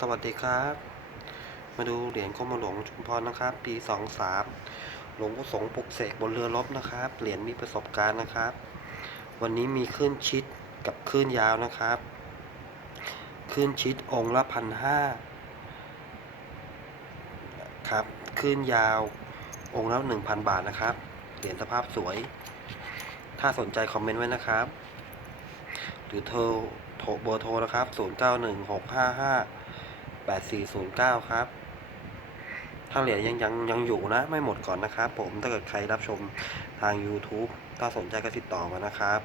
สวัสดีครับ มาดูเหรียญกรมหลวงชุมพรนะครับ ปีสองสามหลวงพ่อสงปลุกเสกบนเรือรบนะครับ เหรียญมีประสบการณ์นะครับ วันนี้มีขึ้นชิดกับขึ้นยาวนะครับขึ้นชิดองค์ละพันห้าครับขึ้นยาวองค์ละหนึ่งพันบาทนะครับ เหรียญสภาพสวย ถ้าสนใจคอมเมนต์ไว้นะครับ หรือโทรโทรเบอร์โทรนะครับ 0 9 1 6 5 5 8 4 0 9 ครับถ้าเหรียญยังยังยังอยู่นะ ไม่หมดก่อนนะครับผมถ้าเกิดใครรับชมทาง YouTube ถ้าสนใจก็ติดต่อมานะครับ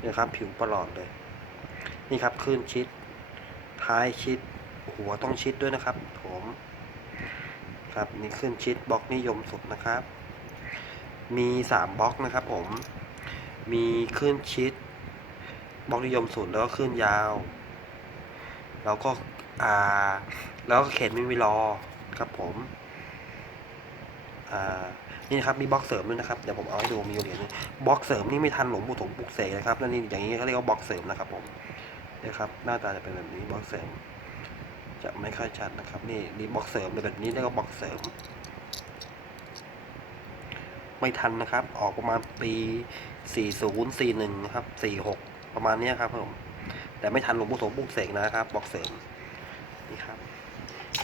นี่ครับผิวประหลอดเลย นี่ครับขึ้นชิด ท้ายชิด หัวต้องชิดด้วยนะครับ ผม ครับนี่ขึ้นชิดบล็อกนิยมสุดนะครับ มีสามบล็อกนะครับผม มีขึ้นชิดบล็อกนิยมศูนย์แล้วก็ขึ้นยาว แล้วก็ อ่า แล้วก็เข็นไม่มีรอครับผมอ่านี่นะครับมีบล็อกเสริมด้วยนะครับเดี๋ยวผมเอาให้ดูมีอยู่เหรียญบล็อกเสริมนี่ไม่ทันหลวงปู่ถงปลุกเสกนะครับนั่นนี่อย่างนี้เขาเรียกว่าบล็อกเสริมนะครับผมนี่ครับหน้าตาจะเป็นแบบนี้บล็อกเสริม จะไม่ค่อยชัดนะครับ นี่นี่บล็อกเสริมเป็นแบบนี้เรียกว่าบล็อกเสริม ไม่ทันนะครับ ออกประมาณปี 40 41นะครับ46 ประมาณนี้ครับผมแต่ไม่ทันหลวงปู่โสมปลุกเสกนะครับบล็อกเสริม นี่ครับ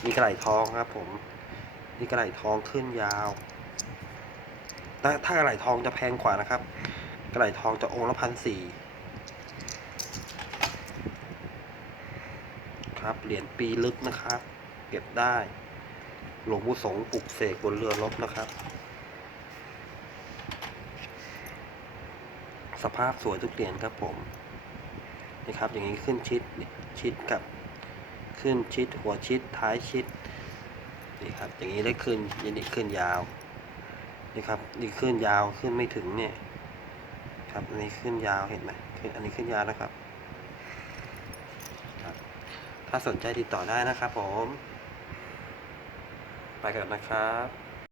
มีกระไหล่ทองครับ ผมนี่กระไหล่ทองขึ้นยาวถ้าถ้ากระไหล่ทองจะแพงกว่านะครับ กระไหล่ทองจะองค์ละพันสี่ครับเหรียญปีลึกนะครับ เก็บได้ หลวงปู่สงปลุกเสกบนเรือรบนะครับ สภาพสวยทุกเหรียญครับผม นี่ครับ อย่างนี้ขึ้นชิดชิดกับ ขึ้นชิดหัวชิดท้ายชิดนี่ครับอย่างนี้ได้ขึ้นยันนี้ขึ้นยาวนี่ครับนี่ขึ้นยาวขึ้นไม่ถึงเนี่ยครับอันนี้ขึ้นยาวเห็นไหมขึ้นอันนี้ขึ้นยาวนะครับครับ ถ้าสนใจติดต่อได้นะครับผม ไปกันนะครับ